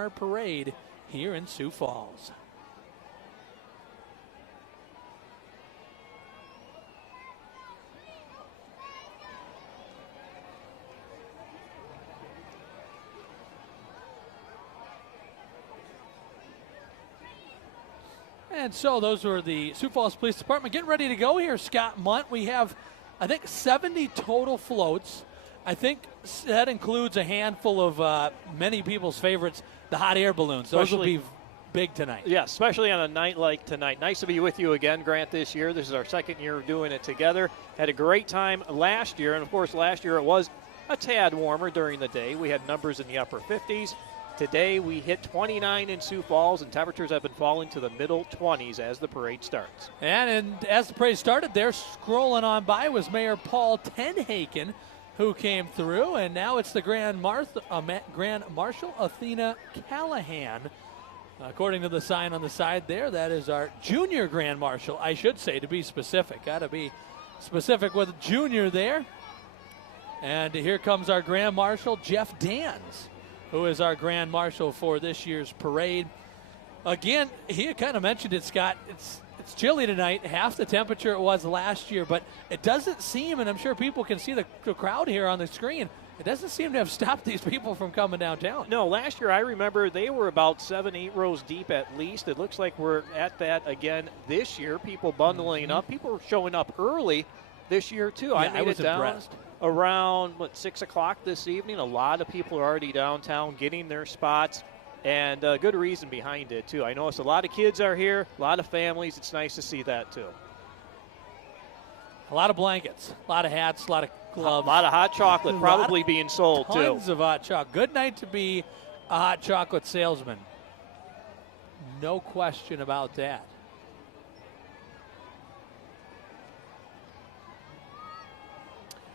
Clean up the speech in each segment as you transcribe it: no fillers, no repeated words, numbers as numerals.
our parade here in Sioux Falls. And so those were the Sioux Falls Police Department getting ready to go here. Scott Munt, we have, I think, 70 total floats. I think that includes a handful of many people's favorites, the hot air balloons. Those will be big tonight. Yeah, especially on a night like tonight. Nice to be with you again, Grant, this year. This is our second year of doing it together. Had a great time last year, and, of course, last year it was a tad warmer during the day. We had numbers in the upper 50s. Today we hit 29 in Sioux Falls, and temperatures have been falling to the middle 20s as the parade starts. And as the parade started there, scrolling on by was Mayor Paul Tenhaken, who came through, and now it's the Grand Marshal Athena Callahan. According to the sign on the side there, that is our junior Grand Marshal, I should say, to be specific. Got to be specific with junior there. And here comes our Grand Marshal, Jeff Dans, who is our Grand Marshal for this year's parade. Again, he kind of mentioned it, Scott. It's chilly tonight, half the temperature it was last year, but it doesn't seem, and I'm sure people can see the crowd here on the screen, it doesn't seem to have stopped these people from coming downtown. No, last year I remember they were about 7-8 rows deep at least. It looks like we're at that again this year. People bundling up. People were showing up early this year, too. Yeah, I was down impressed. Around, 6 o'clock this evening. A lot of people are already downtown getting their spots, and good reason behind it, too. I noticed a lot of kids are here, a lot of families. It's nice to see that, too. A lot of blankets, a lot of hats, a lot of gloves. A lot of hot chocolate probably being sold, too. Tons of hot chocolate. Good night to be a hot chocolate salesman. No question about that.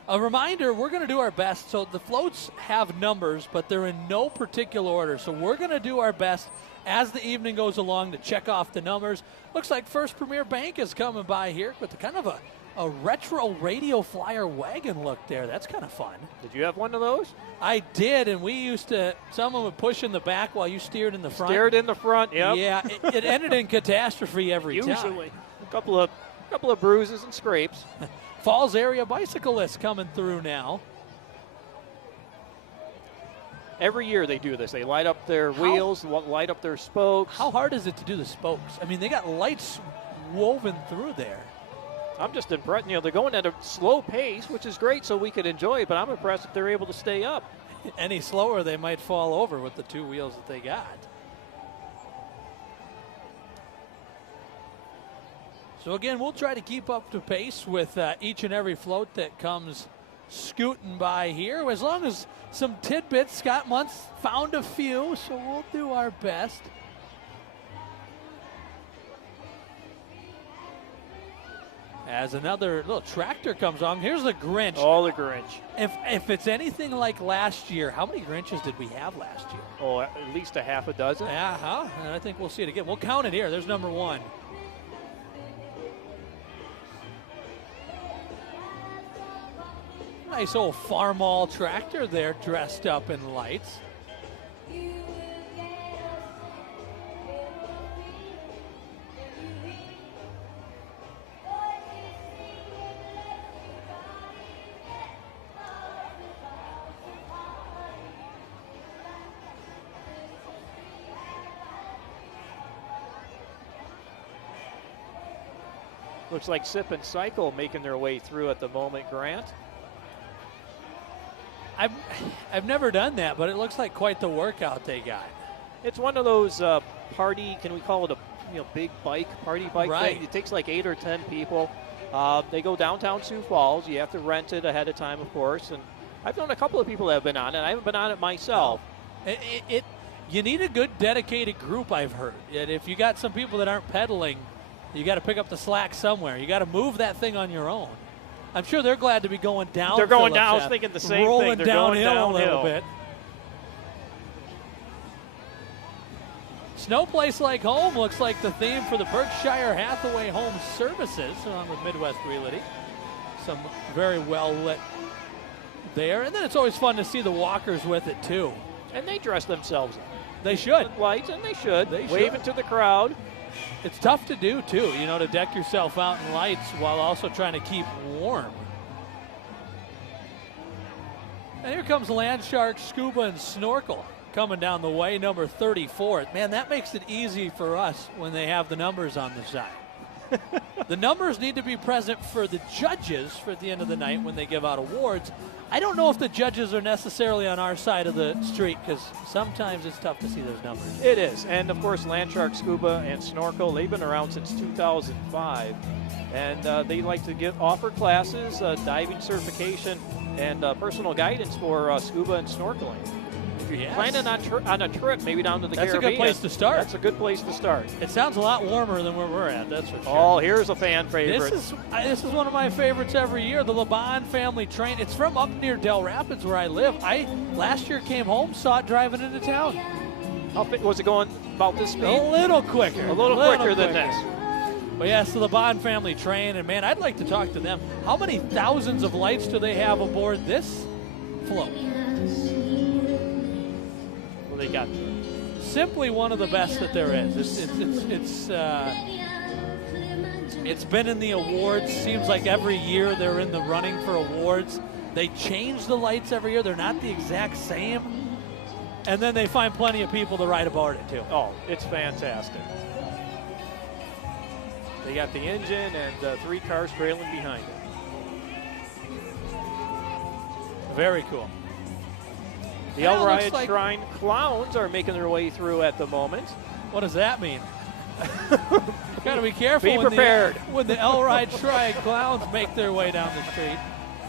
A reminder, we're going to do our best. So the floats have numbers, but they're in no particular order. So we're going to do our best as the evening goes along to check off the numbers. Looks like First Premier Bank is coming by here with kind of a retro radio flyer wagon look there. That's kind of fun. Did you have one of those? I did, and we used to, someone would push in the back while you steered in the front. Steered in the front, yep. Yeah, it ended in catastrophe every time. Usually. A couple of bruises and scrapes. Falls area bicyclists coming through now. Every year they do this. They light up their wheels, light up their spokes. How hard is it to do the spokes? I mean, they got lights woven through there. I'm just impressed. They're going at a slow pace, which is great so we can enjoy it, but I'm impressed if they're able to stay up. Any slower, they might fall over with the two wheels that they got. So again, we'll try to keep up to pace with each and every float that comes scooting by here. As long as some tidbits, Scott Muntz found a few, so we'll do our best. As another little tractor comes on, here's the Grinch. Oh, the Grinch. If it's anything like last year, how many Grinches did we have last year? Oh, at least a half a dozen. Uh-huh, and I think we'll see it again. We'll count it here. There's number one. Nice old Farmall tractor there dressed up in lights. Looks like Sip and Cycle making their way through at the moment, Grant. I've never done that, but it looks like quite the workout they got. It's one of those party, can we call it a big bike, party bike thing? It takes like 8 or 10 people. They go downtown Sioux Falls. You have to rent it ahead of time, of course. And I've known a couple of people that have been on it. I haven't been on it myself. You need a good dedicated group, I've heard. And if you got some people that aren't pedaling, you got to pick up the slack somewhere. You got to move that thing on your own. I'm sure they're glad to be going down. They're going down. I was thinking the same thing. Rolling They're downhill going a little bit. Snow Place Like Home looks like the theme for the Berkshire Hathaway Home Services along with Midwest Realty. Some very well lit there. And then it's always fun to see the walkers with it, too. And they dress themselves up. They should. lights, and they should. They Waving to the crowd. It's tough to do, too, to deck yourself out in lights while also trying to keep warm. And here comes Land Shark, Scuba, and Snorkel coming down the way, number 34. Man, that makes it easy for us when they have the numbers on the side. The numbers need to be present for the judges for the end of the night when they give out awards. I don't know if the judges are necessarily on our side of the street because sometimes it's tough to see those numbers. It is. And, of course, Land Shark, Scuba, and Snorkel, they've been around since 2005. And they like to offer classes, diving certification, and personal guidance for scuba and snorkeling. If you're planning on a trip, maybe down to the Caribbean. That's a good place to start. That's a good place to start. It sounds a lot warmer than where we're at, that's for sure. Oh, here's a fan favorite. This is one of my favorites every year, the LeBon family train. It's from up near Del Rapids where I live. Last year came home, saw it driving into town. Was it going about this speed? A little quicker. A little quicker than this. But yes, the LeBon family train, and man, I'd like to talk to them. How many thousands of lights do they have aboard this float? Well, they got simply one of the best that there is. It's been in the awards. Seems like every year they're in the running for awards. They change the lights every year. They're not the exact same. And then they find plenty of people to ride aboard it too. Oh, it's fantastic. They got the engine and 3 cars trailing behind it. Very cool. The Elride Shrine clowns are making their way through at the moment. What does that mean? Got to be careful. Be prepared. When the Elride Shrine clowns make their way down the street.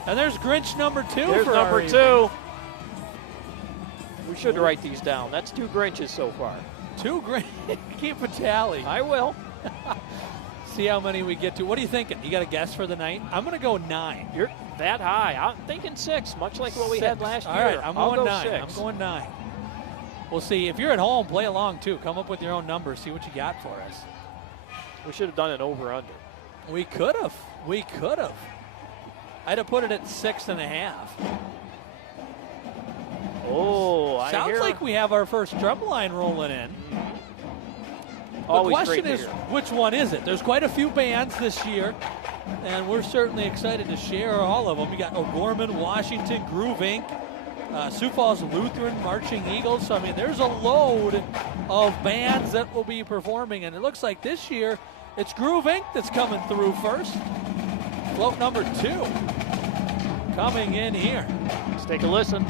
And there's Grinch number 2. There's number 2. We should write these down. That's 2 Grinches so far. 2 Grinch. Keep a tally. I will. See how many we get to. What are you thinking? You got a guess for the night? I'm going to go 9. You're that high. I'm thinking 6, much like what we had last year. All right, I'll go 9. 6. I'm going 9. We'll see. If you're at home, play along too. Come up with your own numbers. See what you got for us. We should have done an over-under. We could have. I'd have put it at 6.5. Oh, sounds like we have our first drum line rolling in. The question is, which one is it? There's quite a few bands this year, and we're certainly excited to share all of them. We got O'Gorman, Washington, Groove Inc., Sioux Falls Lutheran, Marching Eagles. So, I mean, there's a load of bands that will be performing, and it looks like this year it's Groove Inc. that's coming through first. Float number 2 coming in here. Let's take a listen.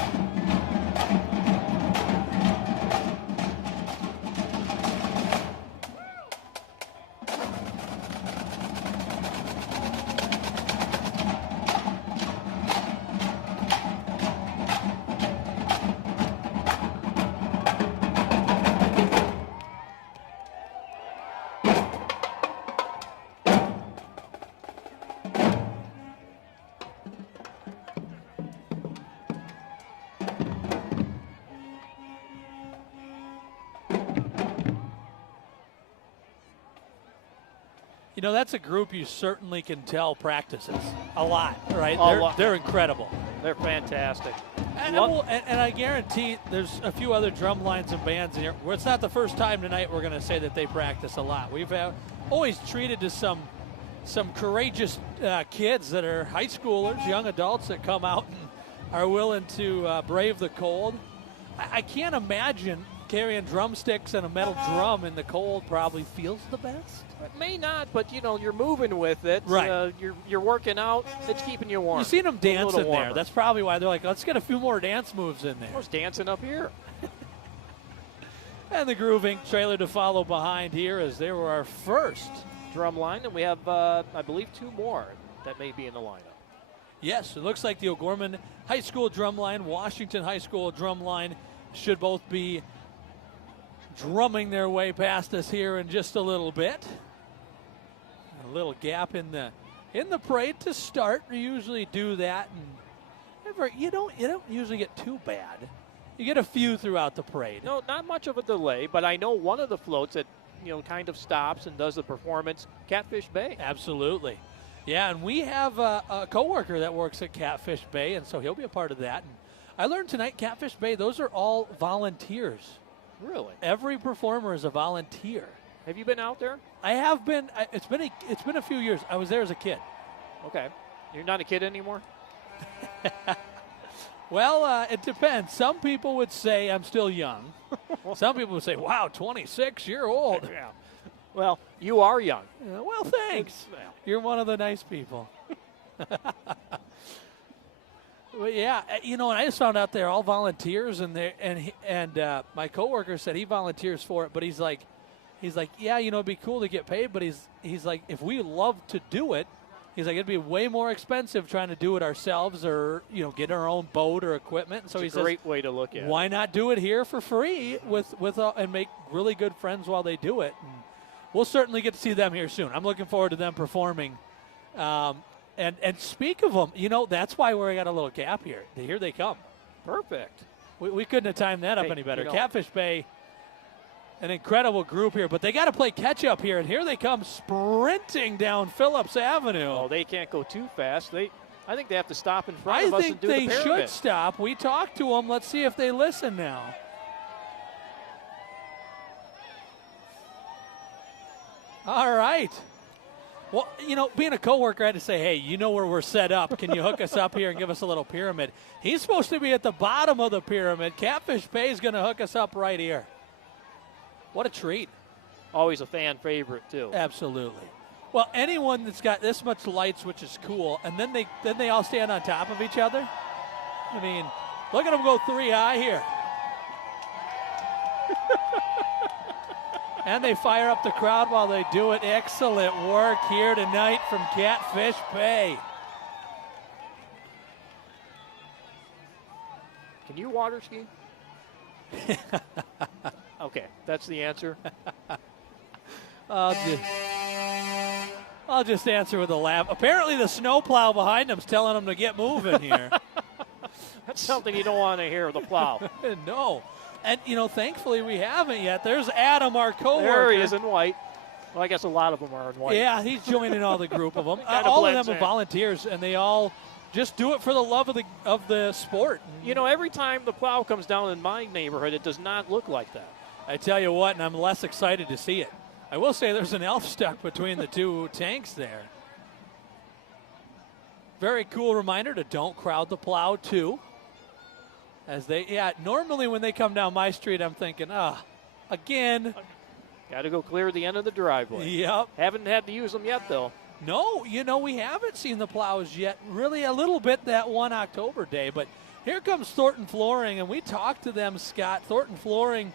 That's a group you certainly can tell practices a lot, right? They're incredible. They're fantastic. And I guarantee there's a few other drum lines and bands in here where it's not the first time tonight we're going to say that they practice a lot. We've always treated to some courageous kids that are high schoolers, young adults that come out and are willing to brave the cold. I can't imagine carrying drumsticks and a metal drum in the cold probably feels the best. It may not, but you're moving with it. Right. You're working out. It's keeping you warm. You've seen them dancing there. That's probably why they're like, let's get a few more dance moves in there. I was dancing up here. And the Groove Inc. trailer to follow behind here as they were our first drum line, and we have, I believe, 2 more that may be in the lineup. Yes, it looks like the O'Gorman High School drum line, Washington High School drum line should both be drumming their way past us here in just a little bit. A little gap in the parade to start. We usually do that, and you don't usually get too bad. You get a few throughout the parade. No, not much of a delay, but I know one of the floats that kind of stops and does the performance, Catfish Bay. Absolutely. Yeah, and we have a coworker that works at Catfish Bay, and so he'll be a part of that. And I learned tonight, Catfish Bay, those are all volunteers. Really? Every performer is a volunteer. Have you been out there? I have been. It's been a few years. I was there as a kid. Okay. You're not a kid anymore? Well, it depends. Some people would say I'm still young. Some people would say, wow, 26, you're old. Yeah. Well, you are young. Well, thanks. You're one of the nice people. Well, yeah, and I just found out they're all volunteers, and my coworker said he volunteers for it, but he's like, yeah, it'd be cool to get paid, but he's like, if we love to do it, he's like, it'd be way more expensive trying to do it ourselves, or get our own boat or equipment. And so it's he a great way to look at it. Why not do it here for free and make really good friends while they do it? And we'll certainly get to see them here soon. I'm looking forward to them performing. And speak of them, that's why we got a little gap here. Here they come. Perfect. We couldn't have timed that up any better. you know- Catfish Bay, an incredible group here, but they got to play catch up here, and here they come sprinting down Phillips Avenue. Oh, they can't go too fast. I think they have to stop in front of us and do the I think they pyramid. should stop. We talked to them. Let's see if they listen now. All right. Well, being a coworker, I had to say, hey, where we're set up. Can you hook us up here and give us a little pyramid? He's supposed to be at the bottom of the pyramid. Catfish Bay is going to hook us up right here. What a treat. Always a fan favorite, too. Absolutely. Well, anyone that's got this much lights, which is cool, and then they all stand on top of each other. I mean, look at them go 3 high here. And they fire up the crowd while they do it. Excellent work here tonight from Catfish Bay. Can you water ski? Okay, that's the answer. I'll just answer with a laugh. Apparently the snowplow behind them's telling them to get moving here. That's something you don't want to hear, the plow. No. And, thankfully we haven't yet. There's Adam, our coworker. There he is in white. Well, I guess a lot of them are in white. Yeah, he's joining all the group of them. Kinda All of blends them are in. volunteers, and they all just do it for the love of the sport. Every time the plow comes down in my neighborhood, it does not look like that. I tell you what, and I'm less excited to see it. I will say there's an elf stuck between the two tanks there. Very cool reminder to don't crowd the plow, too. Normally when they come down my street, I'm thinking, again. Got to go clear the end of the driveway. Yep. Haven't had to use them yet, though. No, we haven't seen the plows yet. Really a little bit that one October day. But here comes Thornton Flooring, and we talked to them, Scott. Thornton Flooring,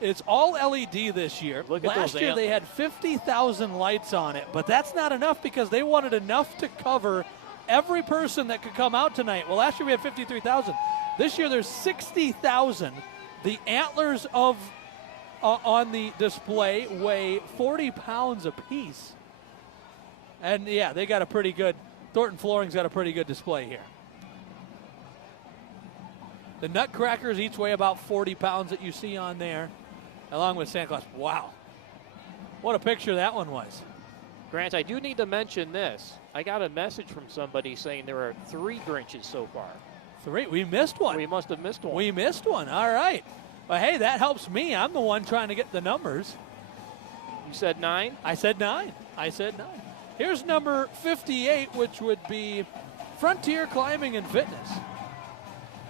it's all LED this year. Look at Last those year they antlers. had 50,000 lights on it, but that's not enough because they wanted enough to cover every person that could come out tonight. Well, last year we had 53,000. This year there's 60,000. The antlers on the display weigh 40 pounds apiece. And, they got a pretty good – Thornton Flooring's got a pretty good display here. The Nutcrackers each weigh about 40 pounds that you see on there, along with Santa Claus. Wow. What a picture that one was. Grant, I do need to mention this. I got a message from somebody saying there are 3 Grinches so far. 3. We missed one. We must have missed one. We missed one. All right. Well, hey, that helps me. I'm the one trying to get the numbers. You said 9? I said 9. Here's number 58, which would be Frontier Climbing and Fitness.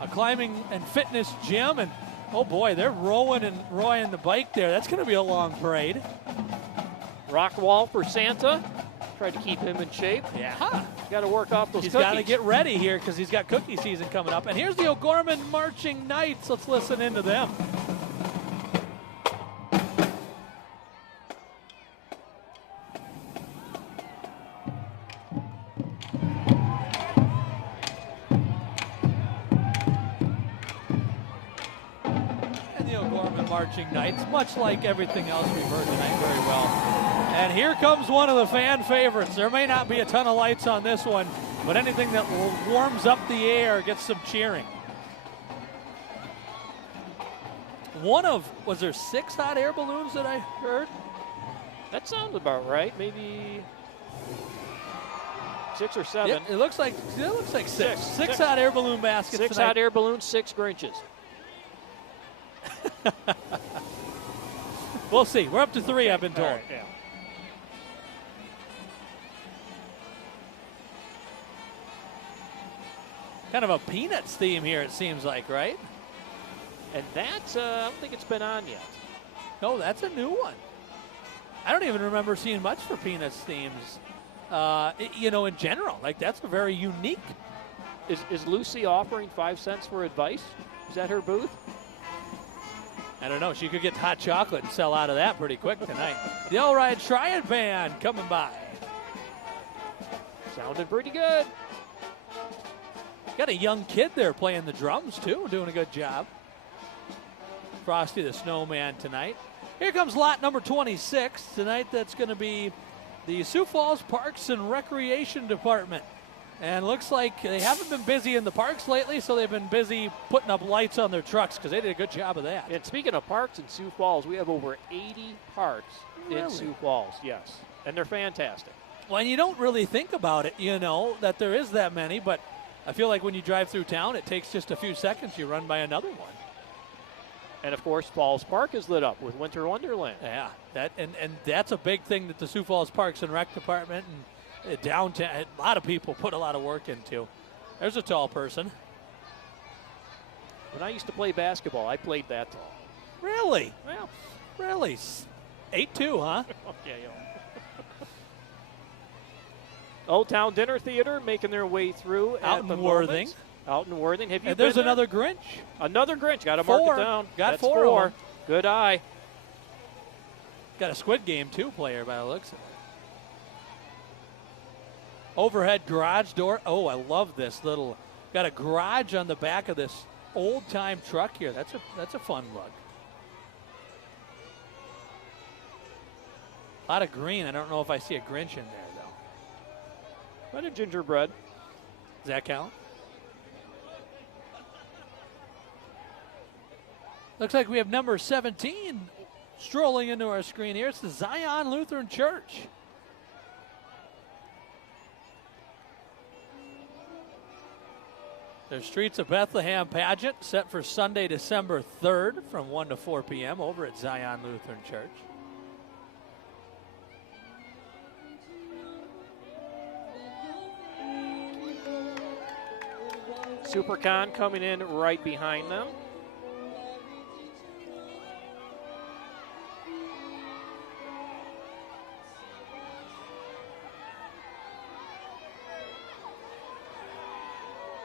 A climbing and fitness gym, and oh boy, they're rowing the bike there. That's going to be a long parade. Rock wall for Santa. Try to keep him in shape. Yeah. Got to work off those He's cookies. got to get ready here because he's got cookie season coming up. And here's the O'Gorman Marching Knights. Let's listen into them. And the O'Gorman Marching Knights, much like everything else we've heard tonight, very well. And here comes one of the fan favorites. There may not be a ton of lights on this one, but anything that warms up the air gets some cheering. Was there 6 hot air balloons that I heard? That sounds about right. Maybe 6 or 7. Yeah, it looks like 6. Six. 6 hot air balloon baskets 6 tonight. hot air balloons, 6 Grinches. We'll see. We're up to 3, I've been told. All right, yeah. Kind of a Peanuts theme here, it seems like, right? And that's, I don't think it's been on yet. No, that's a new one. I don't even remember seeing much for Peanuts themes, in general. Like, that's a very unique. Is Lucy offering 5 cents for advice? Is that her booth? I don't know. She could get hot chocolate and sell out of that pretty quick tonight. The All Right Triad Band coming by. Sounded pretty good. Got a young kid there playing the drums, too, doing a good job. Frosty the Snowman tonight. Here comes lot number 26. Tonight, that's going to be the Sioux Falls Parks and Recreation Department. And looks like they haven't been busy in the parks lately, so they've been busy putting up lights on their trucks because they did a good job of that. And speaking of parks in Sioux Falls, we have over 80 parks in Really? Sioux Falls, yes. And they're fantastic. Well, and you don't really think about it, that there is that many, but I feel like when you drive through town, it takes just a few seconds, you run by another one. And, of course, Falls Park is lit up with Winter Wonderland. Yeah, and that's a big thing that the Sioux Falls Parks and Rec Department and downtown, a lot of people put a lot of work into. There's a tall person. When I used to play basketball, I played that tall. Really? Well, Really? 8'2", huh? okay, Old Town Dinner Theater making their way through Out at in the Worthing. moment. Out in Worthing. Have you And been there's there? another Grinch. Another Grinch. Got to mark 4. it down. Got That's 4 of 'em. Good eye. Got a Squid Game 2 player by the looks of it. Overhead garage door. Oh, I love this little. Got a garage on the back of this old time truck here. That's a fun look. A lot of green. I don't know if I see a Grinch in there though. What a gingerbread. Does that count? Looks like we have number 17 strolling into our screen here. It's the Zion Lutheran Church. Their Streets of Bethlehem pageant set for Sunday, December 3rd from 1 to 4 p.m. over at Zion Lutheran Church. SuperCon coming in right behind them.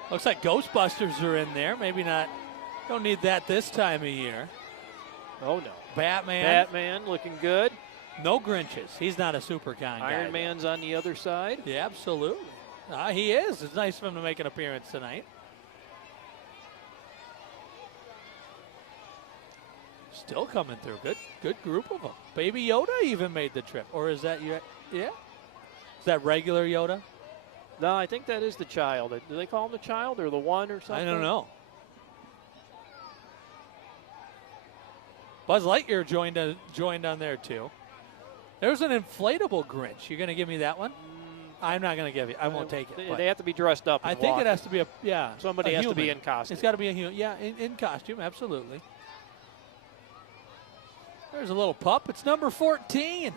Looks like Ghostbusters are in there. Maybe not. Don't need that this time of year. Oh, no. Batman. Looking good. No Grinches. He's not a SuperCon guy. Iron Man's on the other side. Yeah, absolutely. He is. It's nice of him to make an appearance tonight. Still coming through. Good group of them. Baby Yoda even made the trip. Or is that yeah? Is that regular Yoda? No, I think that is the child. Do they call him the child or the one or something? I don't know. Buzz Lightyear joined on there too. There's an inflatable Grinch. You're going to give me that one? I'm not going to give you. I won't take it. They have to be dressed up. I think it has to be somebody a has human. to be in costume. It's got to be a human. Yeah, in costume, absolutely. There's a little pup. It's number 14,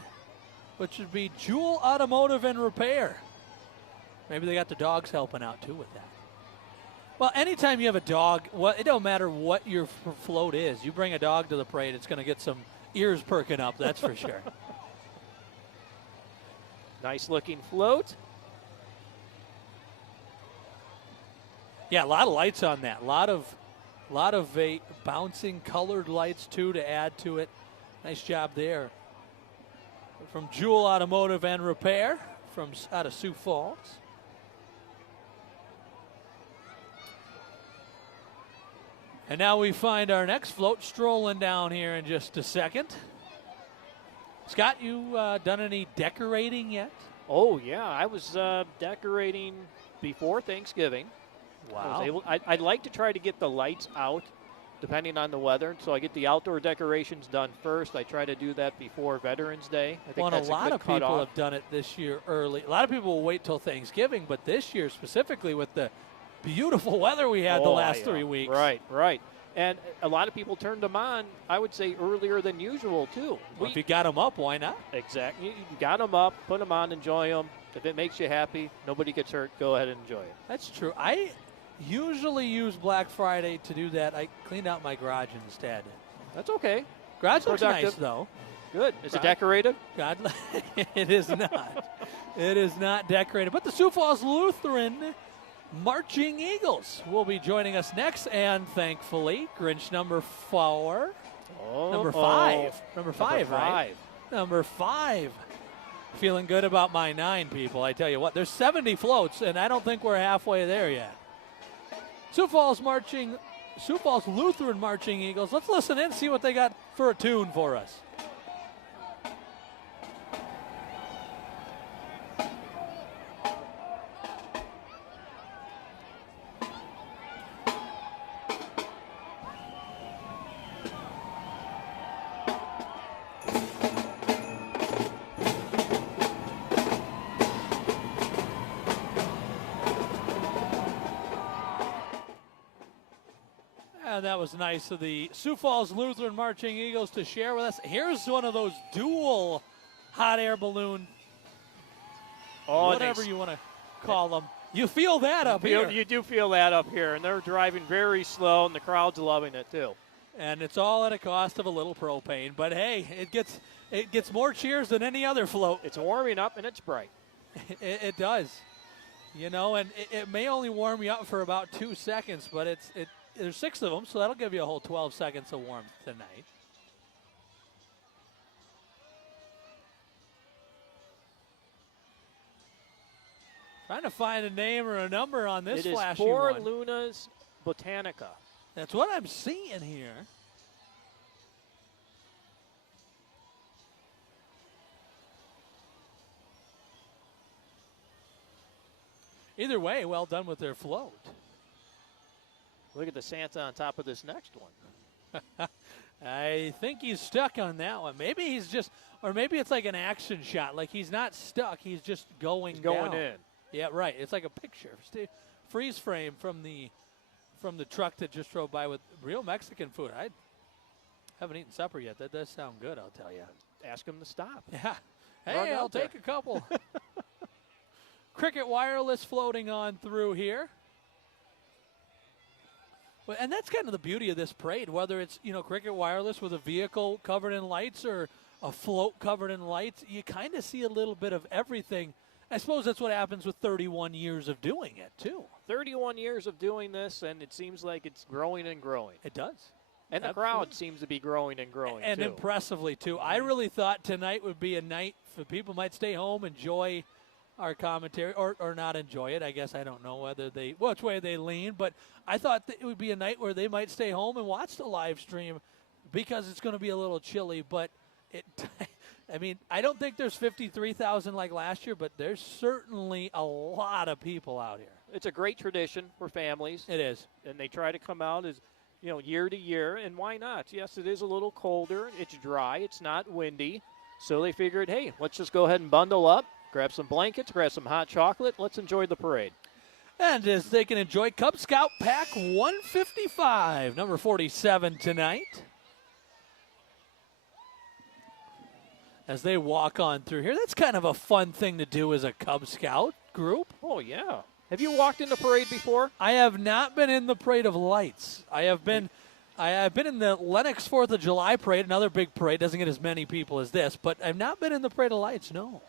which would be Jewel Automotive and Repair. Maybe they got the dogs helping out too with that. Well, anytime you have a dog, it don't matter what your float is. You bring a dog to the parade, it's going to get some ears perking up. That's for sure. Nice looking float. Yeah, a lot of lights on that. A lot of bouncing colored lights too to add to it. Nice job there. From Jewel Automotive and Repair from out of Sioux Falls. And now we find our next float strolling down here in just a second. Scott, you done any decorating yet? Oh, yeah. I was decorating before Thanksgiving. Wow. I'd like to try to get the lights out depending on the weather. So I get the outdoor decorations done first. I try to do that before Veterans Day. I think that's a lot good of people cutoff. have done it this year early. A lot of people will wait till Thanksgiving, but this year specifically with the beautiful weather we had the last 3 weeks. Right. And a lot of people turned them on, I would say, earlier than usual, too. Well, if you got them up, why not? Exactly. You got them up, put them on, enjoy them. If it makes you happy, nobody gets hurt, go ahead and enjoy it. That's true. I usually use Black Friday to do that. I cleaned out my garage instead. That's okay. Garage looks Productive. nice, though. Good. Is it decorated? God, it is not. It is not decorated. But the Sioux Falls Lutheran Marching Eagles will be joining us next, and thankfully, Grinch number 4. Number 5. Number 5, right? Number 5. Feeling good about my 9, people. I tell you what, there's 70 floats, and I don't think we're halfway there yet. Sioux Falls Lutheran Marching Eagles. Let's listen in, see what they got for a tune for us. And that was nice of the Sioux Falls Lutheran Marching Eagles to share with us. Here's one of those dual hot air balloon, whatever you want to call them. You feel that up here. You do feel that up here, and they're driving very slow, and the crowd's loving it too. And it's all at a cost of a little propane. But hey, it gets more cheers than any other float. It's warming up, and it's bright. It does, and it may only warm you up for about 2 seconds, but there's 6 of them, so that'll give you a whole 12 seconds of warmth tonight. Trying to find a name or a number on this flashy one. It is 4 Lunas Botanica. That's what I'm seeing here. Either way, well done with their float. Look at the Santa on top of this next one. I think he's stuck on that one. Maybe he's just, or maybe it's like an action shot. Like he's not stuck. He's just going going down. in. Yeah, right. It's like a picture. Freeze frame from the truck that just drove by with real Mexican food. I haven't eaten supper yet. That does sound good, I'll tell you. Ask him to stop. Yeah. Hey, I'll take a couple. Cricket Wireless floating on through here. Well, and that's kind of the beauty of this parade, whether it's, Cricket Wireless with a vehicle covered in lights or a float covered in lights. You kind of see a little bit of everything. I suppose that's what happens with 31 years of doing it, too. 31 years of doing this, and it seems like it's growing and growing. It does. And the crowd seems to be growing and growing, and too. Impressively, too. I really thought tonight would be a night for people might stay home, enjoy our commentary, or not enjoy it. I guess I don't know which way they lean, but I thought that it would be a night where they might stay home and watch the live stream because it's going to be a little chilly, but I don't think there's 53,000 like last year, but there's certainly a lot of people out here. It's a great tradition for families. It is. And they try to come out as, year to year, and why not? Yes, it is a little colder. It's dry. It's not windy. So they figured, hey, let's just go ahead and bundle up, grab some blankets, grab some hot chocolate. Let's enjoy the parade. And as they can enjoy Cub Scout Pack 155, number 47 tonight. As they walk on through here. That's kind of a fun thing to do as a Cub Scout group. Oh, yeah. Have you walked in the parade before? I have not been in the Parade of Lights. I have been in the Lenox 4th of July parade, another big parade. Doesn't get as many people as this, but I've not been in the Parade of Lights, no.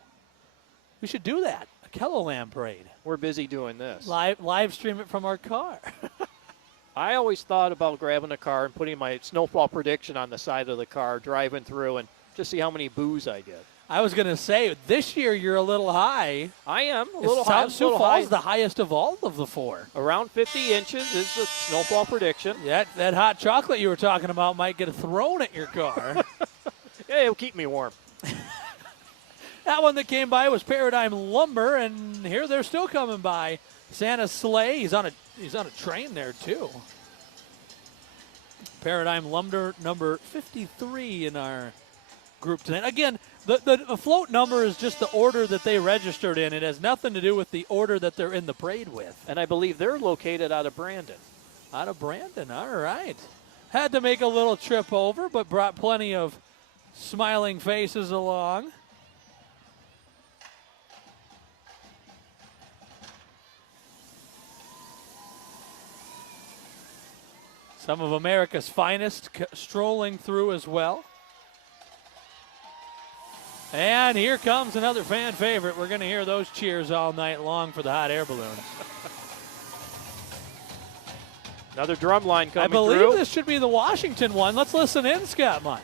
We should do that, a Kelloland parade. We're busy doing this. Live stream it from our car. I always thought about grabbing a car and putting my snowfall prediction on the side of the car, driving through, and just see how many boos I get. I was going to say, this year you're a little high. I am a little high. Sioux Falls is the highest of all of the 4. Around 50 inches is the snowfall prediction. That hot chocolate you were talking about might get thrown at your car. Yeah, it'll keep me warm. That one that came by was Paradigm Lumber, and here they're still coming by. Santa's sleigh. He's on a train there too. Paradigm Lumber number 53 in our group tonight. Again, the float number is just the order that they registered in. It has nothing to do with the order that they're in the parade with. And I believe they're located out of Brandon. Out of Brandon, all right. had to make a little trip over, but brought plenty of smiling faces along. Some of America's finest strolling through as well. And here comes another fan favorite. We're going to hear those cheers all night long for the hot air balloons. Another drum line coming through. I believe this should be the Washington one. Let's listen in, Scott Munn.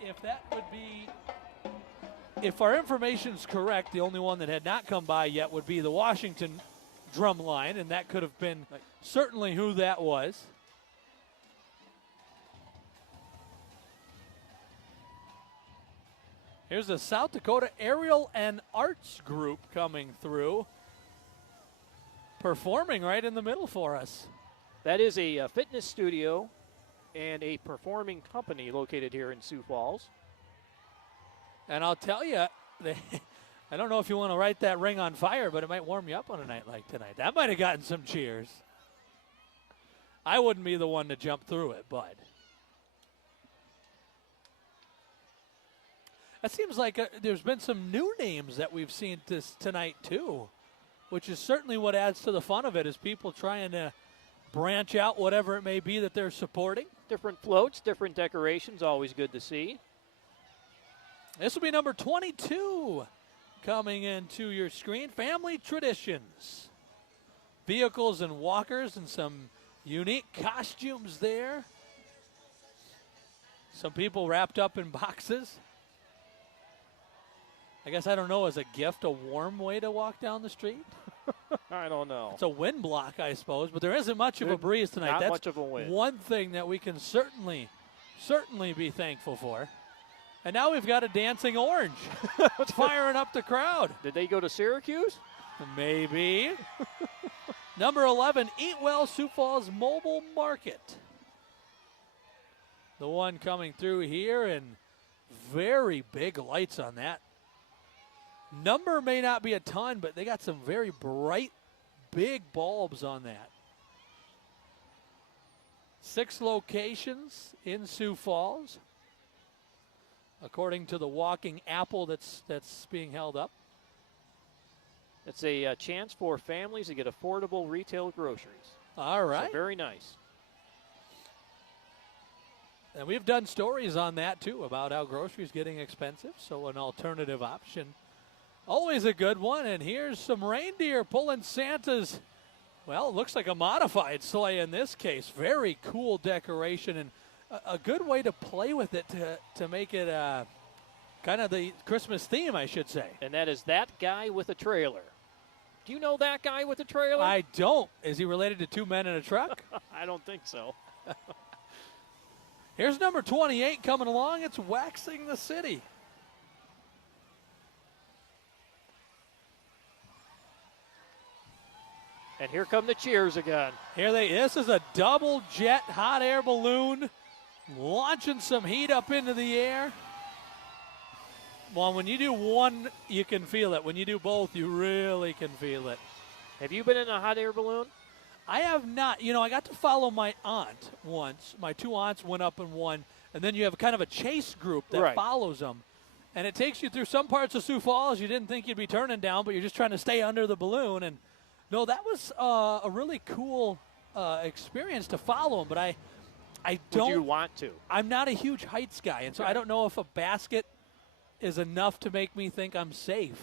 If that would be, if our information's correct, the only one that had not come by yet would be the Washington drum line, and that could have been certainly who that was. Here's the South Dakota Aerial and Arts Group coming through, performing right in the middle for us. That is a fitness studio and a performing company located here in Sioux Falls. And I'll tell you, I don't know if you want to light that ring on fire, but it might warm you up on a night like tonight. That might have gotten some cheers. I wouldn't be the one to jump through it, but it seems like there's been some new names that we've seen tonight too, which is certainly what adds to the fun of it, is people trying to branch out whatever it may be that they're supporting. Different floats, different decorations, always good to see. This will be number 22 coming into your screen. Family Traditions. Vehicles and walkers and some unique costumes there. Some people wrapped up in boxes. I guess, I don't know, as a gift, a warm way to walk down the street? I don't know. It's a wind block, I suppose, but there isn't much of a breeze tonight. Not That's much of a wind. One thing that we can certainly be thankful for. And now we've got a dancing orange. It's firing up the crowd. Did they go to Syracuse? Maybe. Number 11, Eat Well Sioux Falls Mobile Market. The one coming through here, and very big lights on that. Number may not be a ton, but they got some very bright, big bulbs on that. 6 locations in Sioux Falls, according to the walking apple that's being held up. It's a chance for families to get affordable retail groceries. All right. So very nice. And we've done stories on that, too, about how groceries getting expensive, so an alternative option. Always a good one, and here's some reindeer pulling Santa's, well, it looks like a modified sleigh in this case. Very cool decoration, and a good way to play with it to make it kind of the Christmas theme, I should say. And that is That Guy with a Trailer. Do you know That Guy with a Trailer? I don't. Is he related to 2 men in a truck? I don't think so. Here's number 28 coming along. It's Waxing the City. And here come the cheers again. This is a double jet hot air balloon launching some heat up into the air. Well, when you do one, you can feel it. When you do both, you really can feel it. Have you been in a hot air balloon? I have not. You know, I got to follow my aunt once. My 2 aunts went up in one, and then you have kind of a chase group that follows them. And it takes you through some parts of Sioux Falls you didn't think you'd be turning down, but you're just trying to stay under the balloon. And no, that was a really cool experience to follow them, but I don't. Would you want to? I'm not a huge heights guy, and so I don't know if a basket is enough to make me think I'm safe.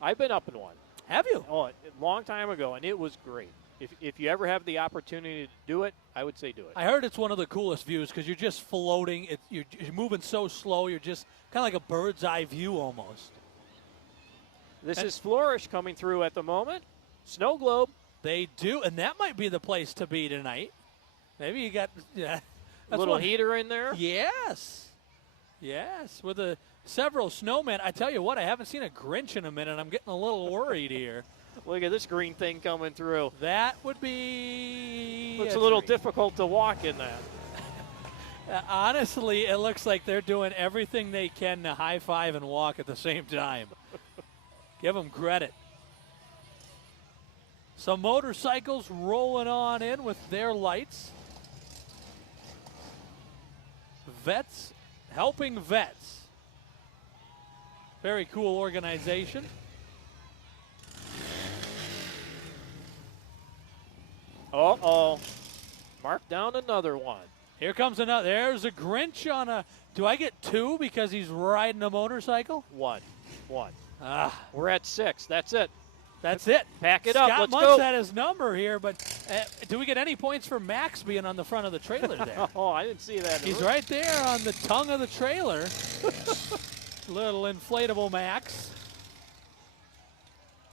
I've been up in one. Have you? Oh, a long time ago, and it was great. If you ever have the opportunity to do it, I would say do it. I heard it's one of the coolest views because you're just floating. You're moving so slow. You're just kind of like a bird's eye view almost. This is Flourish coming through at the moment. Snow globe. They do, and that might be the place to be tonight. Maybe you got a little heater in there. Yes, with several snowmen. I tell you what, I haven't seen a Grinch in a minute. I'm getting a little worried here. Look at this green thing coming through. That would be. Looks a little difficult to walk in that. Honestly, it looks like they're doing everything they can to high five and walk at the same time. Give them credit. Some motorcycles rolling on in with their lights. Vets helping vets. Very cool organization. Uh-oh. Mark down another one. Here comes another. There's a Grinch on a. Do I get 2 because he's riding a motorcycle? One. Ah, We're at 6. That's it. that's it. Pack it up. Scott Let's Muntz go. had his number here, but do we get any points for Max being on the front of the trailer there? Oh, I didn't see that. He's right there on the tongue of the trailer. Little inflatable Max.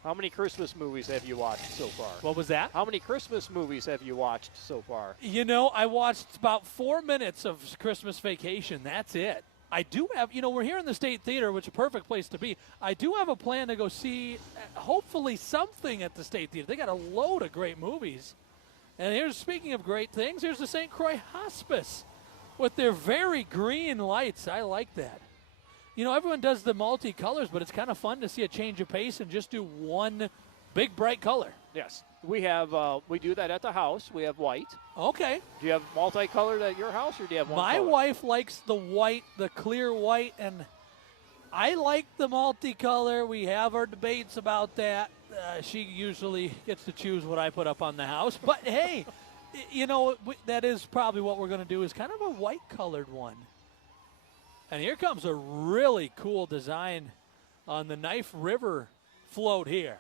How many Christmas movies have you watched so far? What was that? How many Christmas movies have you watched so far? You know, I watched about 4 minutes of Christmas Vacation. That's it. I do have, we're here in the State Theater, which is a perfect place to be. I do have a plan to go see, hopefully, something at the State Theater. They got a load of great movies. And here's, speaking of great things, here's the St. Croix Hospice with their very green lights. I like that. Everyone does the multi-colors, but it's kind of fun to see a change of pace and just do one big, bright color. Yes. We have, we do that at the house. We have white. Okay. Do you have multicolored at your house, or do you have one My color? wife likes the white, the clear white, and I like the multicolor. We have our debates about that. She usually gets to choose what I put up on the house. But, hey, that is probably what we're going to do is kind of a white-colored one. And here comes a really cool design on the Knife River float here.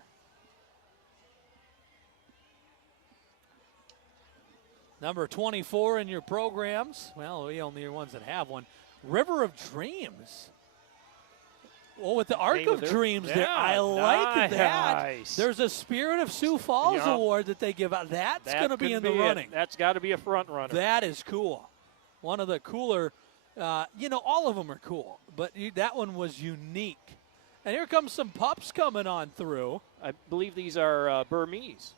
Number 24 in your programs. Well, we only are ones that have one. River of Dreams. Oh, with the Arc of Dreams there. I like that. There's a Spirit of Sioux Falls award that they give out. That's going to be in the running. That's got to be a front runner. That is cool. One of the cooler, all of them are cool, but that one was unique. And here comes some pups coming on through. I believe these are Burmese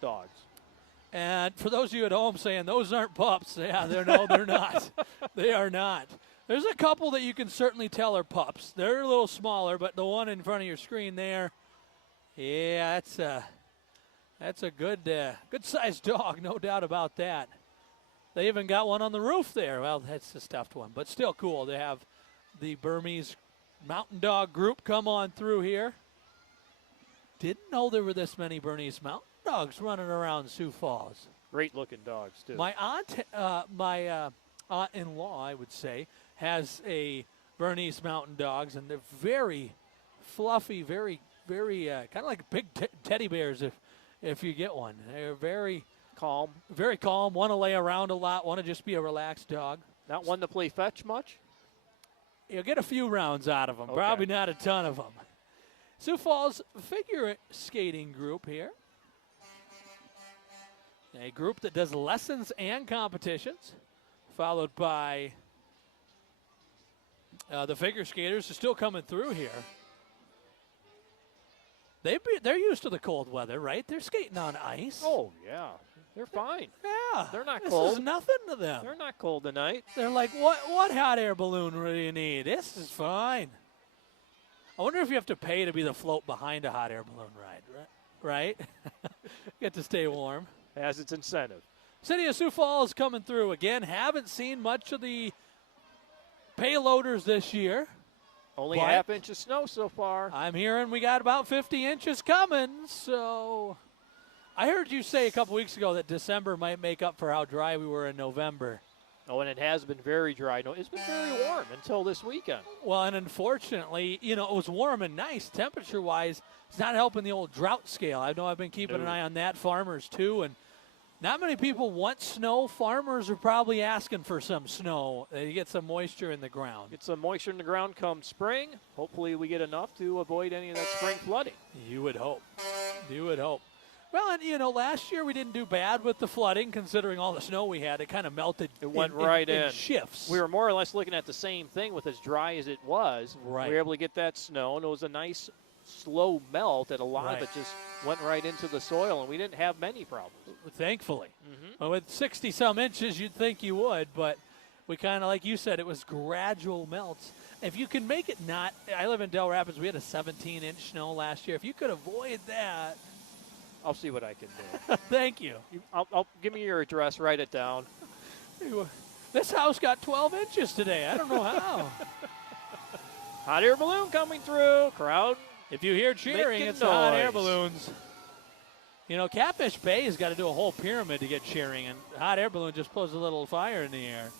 dogs. And for those of you at home saying those aren't pups, yeah, they're not. They are not. There's a couple that you can certainly tell are pups. They're a little smaller, but the one in front of your screen there, yeah, that's a good sized dog, no doubt about that. They even got one on the roof there. Well, that's a stuffed one, but still cool to have the Burmese Mountain Dog group come on through here. Didn't know there were this many Bernese Mountain Dogs running around Sioux Falls. Great looking dogs too. My aunt-in-law, I would say, has a Bernese Mountain Dogs, and they're very fluffy, very, very kind of like big teddy bears if you get one. They're very calm, want to lay around a lot, want to just be a relaxed dog. Not one to play fetch much? You'll get a few rounds out of them, okay. Probably not a ton of them. Sioux Falls figure skating group here. A group that does lessons and competitions, followed by the figure skaters are still coming through here. They're used to the cold weather, right? They're skating on ice. Oh, yeah. They're fine. Yeah. They're not cold. This is nothing to them. They're not cold tonight. They're like, what hot air balloon do you need? This is fine. I wonder if you have to pay to be the float behind a hot air balloon ride, right? Get to stay warm. Has its incentive. City of Sioux Falls coming through again. Haven't seen much of the payloaders this year. Only a half inch of snow so far. I'm hearing we got about 50 inches coming, so I heard you say a couple weeks ago that December might make up for how dry we were in November. Oh, and it has been very dry. No, it's been very warm until this weekend. Well, and unfortunately, it was warm and nice temperature-wise. It's not helping the old drought scale. I know I've been keeping an eye on that, farmers too, and not many people want snow. Farmers are probably asking for some snow. They get some moisture in the ground. Get some moisture in the ground come spring. Hopefully we get enough to avoid any of that spring flooding. You would hope. You would hope. Well, and, last year we didn't do bad with the flooding, considering all the snow we had. It kind of melted. It went right in. Shifts. We were more or less looking at the same thing with as dry as it was. Right. We were able to get that snow, and it was a nice, slow melt, and a lot of it just went right into the soil, and we didn't have many problems. Thankfully. Mm-hmm. Well, with 60-some inches, you'd think you would, but we kind of, like you said, it was gradual melts. If you can make it not, I live in Del Rapids, we had a 17-inch snow last year. If you could avoid that. I'll see what I can do. Thank you. I'll give me your address, write it down. This house got 12 inches today. I don't know how. Hot air balloon coming through. Crowd. If you hear cheering, Making it's the hot air noise. balloons. You know, Catfish Bay has got to do a whole pyramid to get cheering, and hot air balloon just blows a little fire in the air.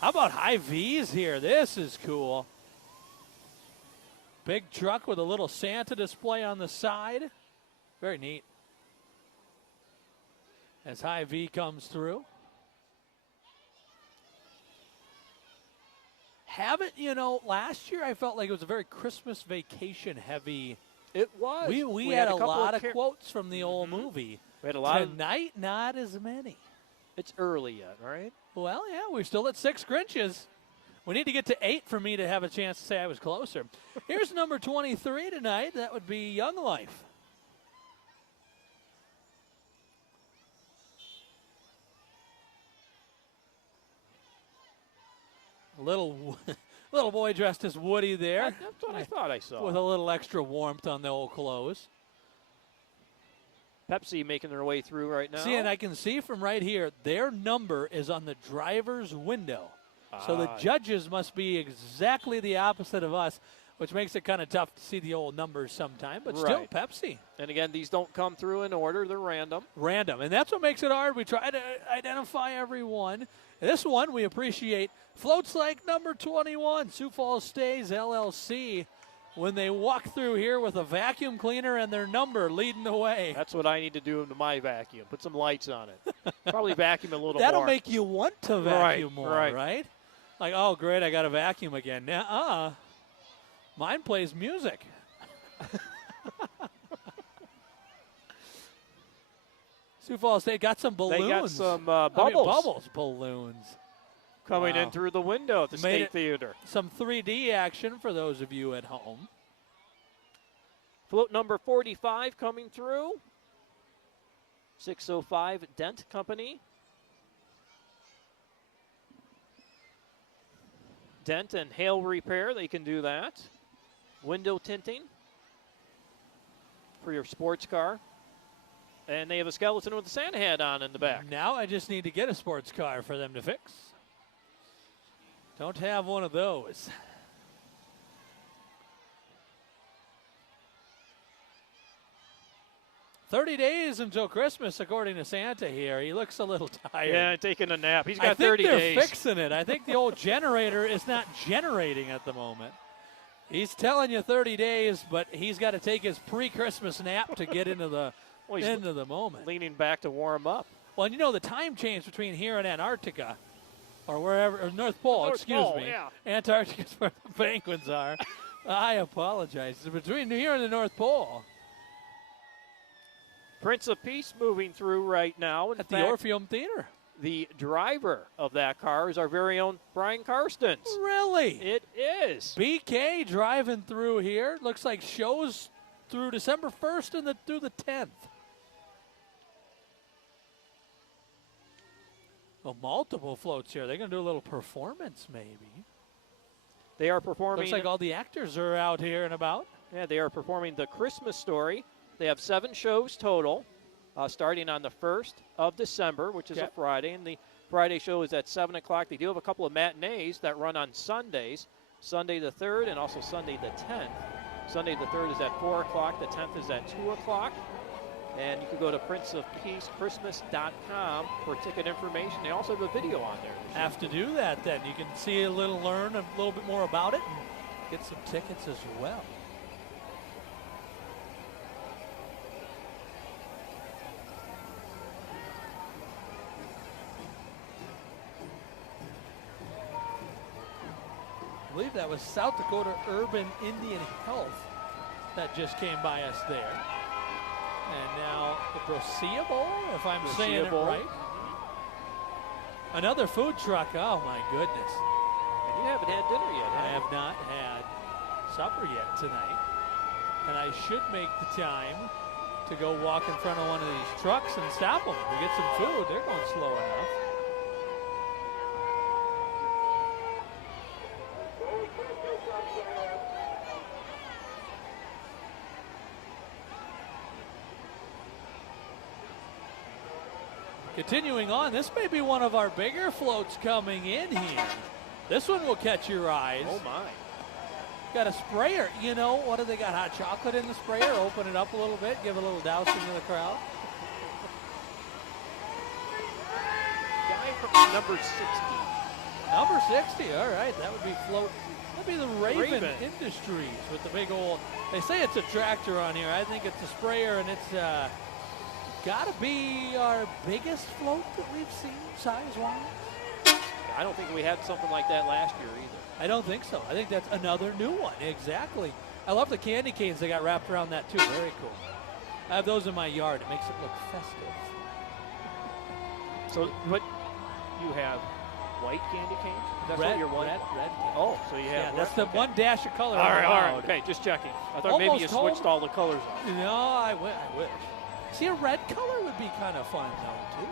How about high V's here? This is cool. Big truck with a little Santa display on the side. Very neat. As high V comes through. Haven't, you know, last year I felt like it was a very Christmas vacation heavy. It was. We had a couple lot of of quotes from the old movie. We had a lot Tonight, not as many. It's early yet, right? Well, yeah, we're still at 6 Grinches. We need to get to 8 for me to have a chance to say I was closer. Here's number 23 tonight. That would be Young Life. Little boy dressed as Woody there. That's what I thought I saw. With a little extra warmth on the old clothes. Pepsi making their way through right now. See, and I can see from right here, their number is on the driver's window. So the judges must be exactly the opposite of us, which makes it kind of tough to see the old numbers sometime. But still, Right. Pepsi. And again, these don't come through in order. They're random. Random. And that's what makes it hard. We try to identify every one. This one we appreciate. Floats like number 21, Sioux Falls Stays LLC. When they walk through here with a vacuum cleaner and their number leading the way. That's what I need to do to my vacuum. Put some lights on it. Probably vacuum a little That'll more. make you want to vacuum more, right. right? Like, oh, great, I got to vacuum again. Now, mine plays music. Sioux Falls State got some balloons. They got some bubbles. Balloons. coming Wow. in through the window at the Made State it- Theater. Some 3D action for those of you at home. Float number 45 coming through. 605 Dent Company. Dent and hail repair, they can do that. Window tinting for your sports car. And they have a skeleton with a Santa hat on in the back. Now I just need to get a sports car for them to fix. Don't have one of those. "30 days until Christmas, according to Santa here. He looks a little tired. Yeah, taking a nap. He's I got think 30 they're days. fixing it. I think the old generator is not generating at the moment. He's telling you 30 days, but he's got to take his pre-Christmas nap to get into the Well, he's into the moment. leaning back to warm up. Well, and you know the time change between here and Antarctica, or wherever, or North Pole, North excuse Pole, me. yeah. Antarctica's where the penguins are. I apologize. It's between here and the North Pole. Prince of Peace moving through right now. In At the fact, Orpheum Theater. the driver of that car is our very own Brian Karstens. Really? It is. BK driving through here. Looks like shows through December 1st and through the 10th. Well, multiple floats here. They're going to do a little performance, maybe. They are performing. Looks like all the actors are out here and about. Yeah, they are performing The Christmas Story. They have 7 shows total, starting on the 1st of December, which is a Okay. Friday. And the Friday show is at 7 o'clock. They do have a couple of matinees that run on Sundays, Sunday the 3rd and also Sunday the 10th. Sunday the 3rd is at 4 o'clock. The 10th is at 2 o'clock. And you can go to princeofpeacechristmas.com for ticket information. They also have a video on there. Have to do that then. You can see learn a little bit more about it and get some tickets as well. I believe that was South Dakota Urban Indian Health that just came by us there. And now the Broseable, if I'm saying it Broseable. right. Another food truck. Oh, my goodness. And you haven't had dinner yet, I have have not had supper yet tonight. And I should make the time to go walk in front of one of these trucks and stop them to get some food. They're going slow enough. Continuing on, this may be one of our bigger floats coming in here. This one will catch your eyes. Oh, my. Got a sprayer. You know, what do they got? Hot chocolate in the sprayer? Open it up a little bit, give a little dousing to the crowd. Guy from number 60. Number 60, all right. That would be float. That'd be the Raven Raven. Industries with the big old, they say it's a tractor on here. I think it's a sprayer, and it's got to be our biggest float that we've seen size-wise. I don't think we had something like that last year either. I don't think so. I think that's another new one. Exactly. I love the candy canes they got wrapped around that too. Very cool. I have those in my yard. It makes it look festive. So what you have? White candy canes? That's red, what you're red, red. Oh, so you have Yeah, that's red? the Okay. one dash of color. All right, all right. allowed. Okay, just checking. I thought maybe Almost you switched home. all the colors on. No, I wish. See, a red color would be kind of fun though too.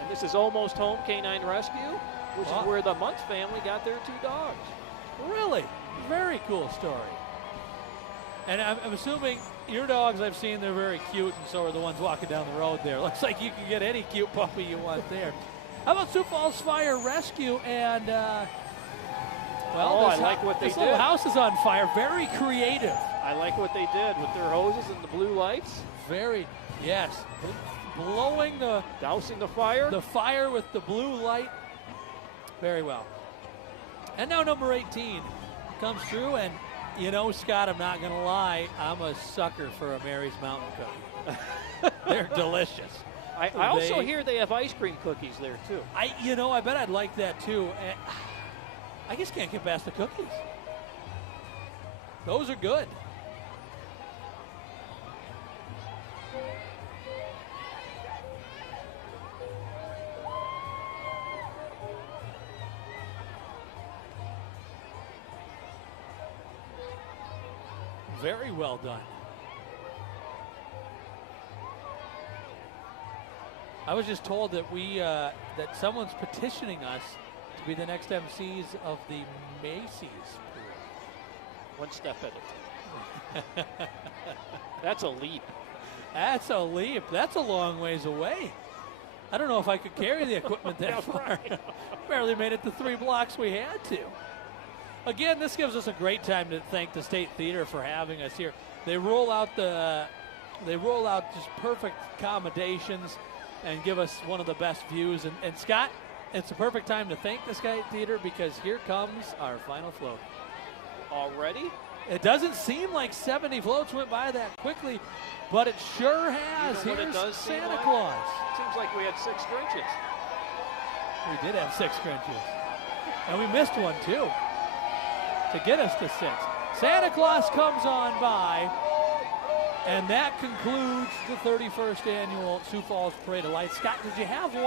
And this is Almost Home Canine Rescue, which Wow. is where the Muntz family got their 2 dogs. Really? Very cool story. And I'm assuming your dogs I've seen, they're very cute, and so are the ones walking down the road there. Looks like you can get any cute puppy you want there. How about Sioux Falls Fire Rescue? And, well, I like what they this little did. house is on fire. Very creative. I like what they did with their hoses and the blue lights, Very, yes. Blowing the dousing the fire. fire with the blue light. Very well. And now number 18 comes through, and you know, Scott, I'm not going to lie, I'm a sucker for a Mary's Mountain Cookie. They're delicious. I also hear they have ice cream cookies there too. I bet I'd like that too. And I just can't get past the cookies. Those are good. Very well done. I was just told that that someone's petitioning us to be the next MCs of the Macy's parade. One step at a time. That's a leap. That's a leap. That's a long ways away. I don't know if I could carry the equipment that Yeah, far. right. Barely made it the 3 blocks we had to. Again, this gives us a great time to thank the State Theater for having us here. They roll out just perfect accommodations and give us one of the best views. And Scott, it's a perfect time to thank the State Theater because here comes our final float. Already? It doesn't seem like 70 floats went by that quickly, but it sure has. You know what it Here's does seem Santa like? Claus. Seems like we had 6 Grinches. We did have 6 Grinches. And we missed one too to get us to 6. Santa Claus comes on by, and that concludes the 31st annual Sioux Falls Parade of Lights. Scott, did you have one?